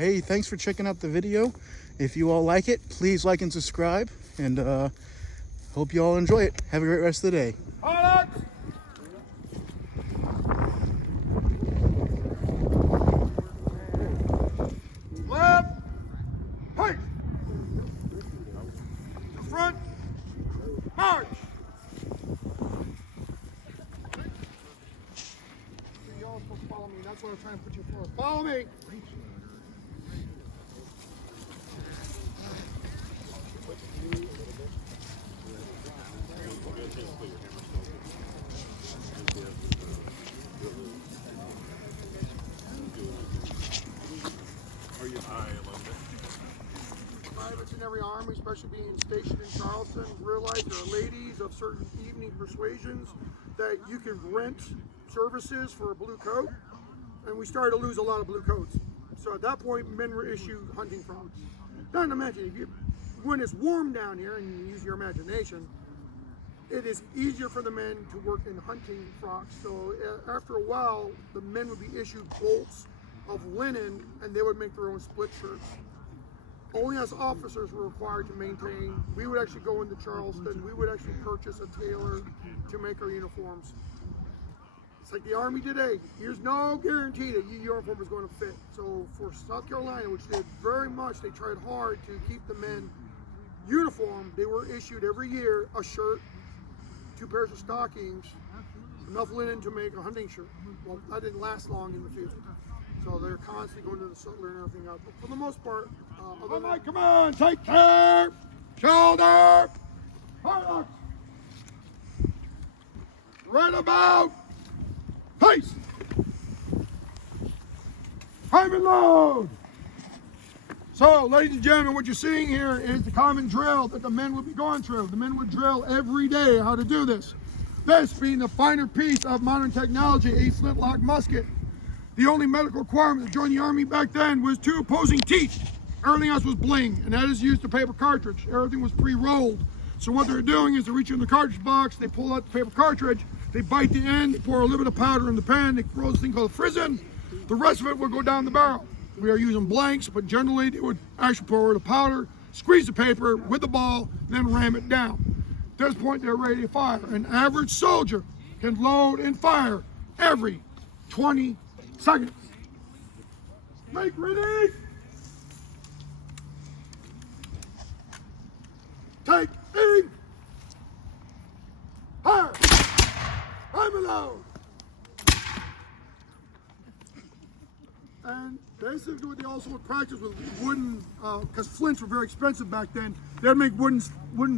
Hey, thanks for checking out the video. If you all like it, please like and subscribe, and hope you all enjoy it. Have a great rest of the day. Left, right, to front, march. You're all supposed to follow me. That's what I'm trying to put you for. Follow me. Privates in every army, especially being stationed in Charleston, realize there are ladies of certain evening persuasions that you can rent services for a blue coat, and we started to lose a lot of blue coats. So at that point, men were issued hunting frocks. Not to mention, when it's warm down here, and you use your imagination, it is easier for the men to work in hunting frocks. So after a while, the men would be issued bolts of linen, and they would make their own split shirts. Only as officers were required to maintain. We would actually go into Charleston. We would actually purchase a tailor to make our uniforms. It's like the Army today. There's no guarantee that your uniform is going to fit. So for South Carolina, which did very much, they tried hard to keep the men uniform. They were issued every year a shirt, 2 pairs of stockings, enough linen to make a hunting shirt. Well, that didn't last long in the field. So they're constantly going to the sutler and everything else. But for the most part, come on, take care, shoulder, hard, right about, pace, prime and load. So, ladies and gentlemen, what you're seeing here is the common drill that the men would be going through. The men would drill every day how to do this. This being the finer piece of modern technology, a flintlock musket. The only medical requirement to join the Army back then was 2 opposing teeth. Everything else was bling, and that is used to paper cartridge. Everything was pre-rolled. So what they're doing is they reach in the cartridge box, they pull out the paper cartridge, they bite the end, they pour a little bit of powder in the pan, they roll this thing called a frizzen. The rest of it would go down the barrel. We are using blanks, but generally they would actually pour the powder, squeeze the paper with the ball, then ram it down. At this point, they're ready to fire. An average soldier can load and fire every 20 seconds. Make ready. Take aim. Fire. I'm alone. And basically what they also would practice with wooden, because flints were very expensive back then, they'd make wooden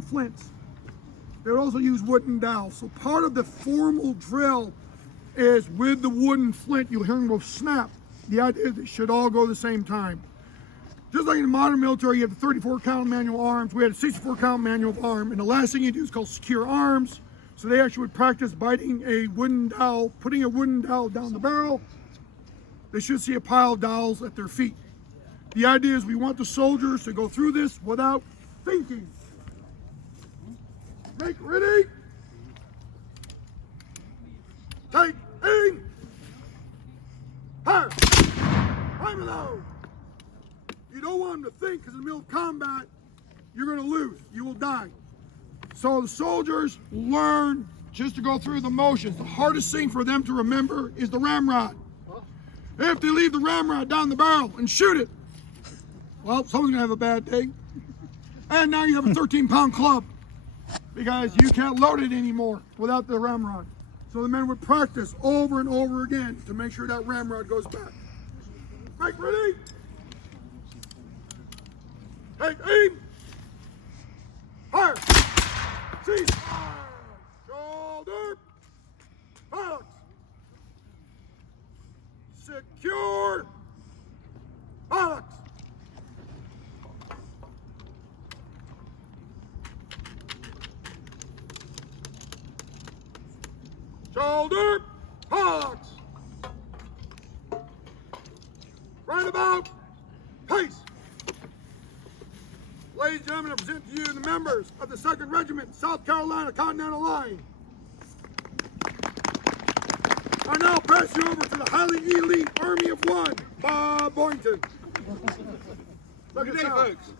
flints. They would also use wooden dowels. So part of the formal drill is with the wooden flint, you'll hear them go snap. The idea is it should all go at the same time. Just like in the modern military, you have the 34 count manual arms. We had a 64 count manual arm, and the last thing you do is called secure arms. So they actually would practice biting a wooden dowel, putting a wooden dowel down the barrel. They should see a pile of dowels at their feet. The idea is we want the soldiers to go through this without thinking. Make ready. Take aim. Fire. Prime load. You don't want them to think, because in the middle of combat, you're going to lose. You will die. So the soldiers learn just to go through the motions. The hardest thing for them to remember is the ramrod. If they leave the ramrod down the barrel and shoot it, well, someone's going to have a bad day. And now you have a 13-pound club, because you can't load it anymore without the ramrod. So the men would practice over and over again to make sure that ramrod goes back. Make ready. Take aim. Fire. Seize. Fire. Shoulder. Box. Secure. Box. Shoulder. Box. Right about. Pace. Ladies and gentlemen, I present to you the members of the 2nd Regiment, South Carolina Continental Line. I now pass you over to the highly elite Army of One, Bob Boynton. Look at Good day, that, folks.